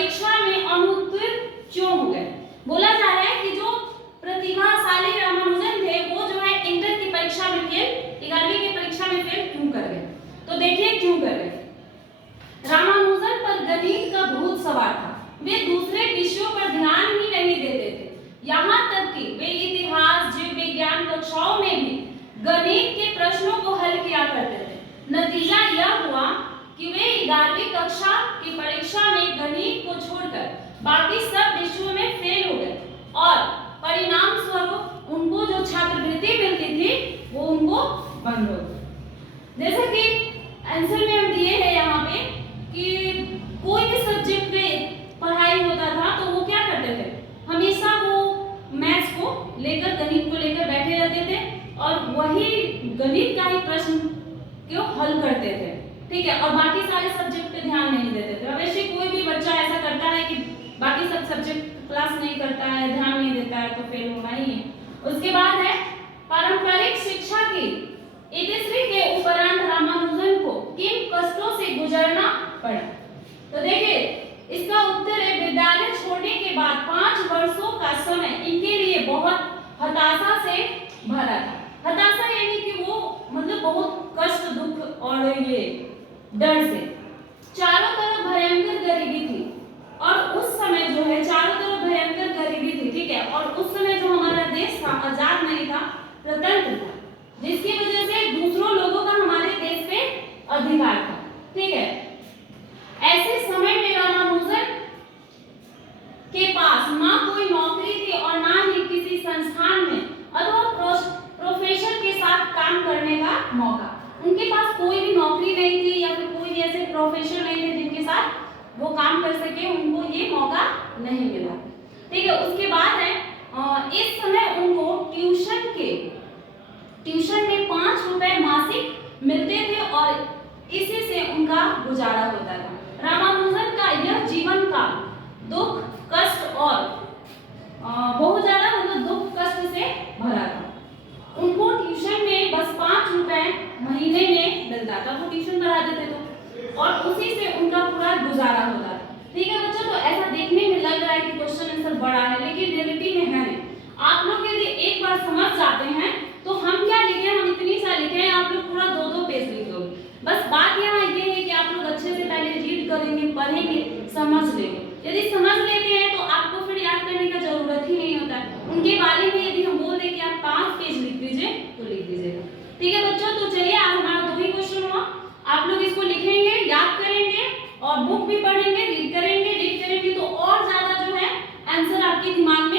परीक्षा में अनुत्तीर्ण क्यों हो गए। बोला जा रहा है कि जो प्रतिभाशाली रामानुजन थे वो जो है इंटर की परीक्षा में फेल, 11वीं की परीक्षा में फेल क्यों कर गए। तो देखिए क्यों कर गए। रामानुजन पर गणित का भूत सवार था, वे दूसरे विषयों पर ध्यान ही नहीं देते थे। यहाँ तक कि वे इतिहास, जीव विज्ञान कक्षाओं में भी गणित के प्रश्नों को हल किया करते थे। नतीजा यह हुआ कि वे 11वीं कक्षा की परीक्षा में गणित को छोड़कर बाकी सब विषयों में फेल हो गए और परिणाम स्वरूप उनको जो छात्रवृत्ति मिलती थी वो उनको बंद हो गई। जैसे कि आंसर में हम दिए हैं यहाँ पे कि कोई भी सब्जेक्ट में पढ़ाई होता था तो वो क्या करते थे, हमेशा वो मैथ्स को लेकर, गणित को लेकर बैठे रहते थे और वही गणित का ही प्रश्न को हल करते थे, ठीक है, और बाकी सारे सब्जेक्ट पे ध्यान नहीं देते थे। वैसे कोई भी बच्चा ऐसा करता है कि बाकी सब सब्जेक्ट क्लास नहीं करता है, ध्यान नहीं देता है तो फेल होना ही है। उसके बाद है पारंपरिक शिक्षा की इतिश्री के उपरांत रामानुजन को किन कष्टों से गुजरना पड़ा। तो देखिए इसका उत्तर है विद्यालय छोड़ने के बाद 5 वर्षों का समय इनके लिए बहुत हताशा से भरा था। हताशा यानी कि वो मतलब बहुत कष्ट, दुख और ये डर से। चारों तरफ भयंकर गरीबी थी और उस समय जो है चारों तरफ भयंकर गरीबी थी, ठीक है, और उस समय जो हमारा देश था आजाद नहीं था, स्वतंत्र था, जिसकी वजह से दूसरों लोगों का हमारे देश पे अधिकार था, ठीक है। ऐसे समय में रामानुजन के पास ना कोई नौकरी थी और ना ही किसी संस्थान में अथवा प्रोफेसर के साथ काम करने का मौका। उनके पास कोई भी नौकरी नहीं थी या फिर कोई भी ऐसे प्रोफेसर नहीं थे जिनके साथ वो काम कर सके, उनको ये मौका नहीं मिला, ठीक है। उसके बाद है इस समय उनको ट्यूशन में 5 रुपए मासिक मिलते थे और इसी से उनका गुजारा होता था। रामानुजन का यह जीवन का दुख, कष्ट और बहुत ज्यादा मतलब दुख कष्ट से भरा था। उनको ट्यूशन में बस 5 रुपए महीने में मिलता था, वो ट्यूशन पढ़ाते थे तो, और उसी से उनका पूरा गुजारा होता था, ठीक है बच्चों। तो ऐसा देखने में लग रहा है कि क्वेश्चन आंसर बड़ा है, लेकिन रियलिटी में है नहीं। आप लोग यदि एक बार समझ जाते हैं तो हम क्या लिखे, हम इतनी सा लिखे हैं, आप लोग पूरा 2-2 पेज लिखोगे। बस बात यहाँ ये है कि आप लोग अच्छे से पहले रीड करेंगे, पढ़ेंगे, समझ लेंगे। यदि समझ लेते हैं तो आपको फिर याद करने का जरूरत ही नहीं होता है। उनके बारे में यदि हम बोल दें कि आप 5 पेज लिख दीजिए तो लिख दीजिएगा, ठीक है बच्चों। तो चलिए आज हमारा 2 ही क्वेश्चन हुआ, आप लोग इसको लिखेंगे, याद करेंगे और बुक भी पढ़ेंगे, रीड करेंगे तो और ज्यादा जो है आंसर आपके दिमाग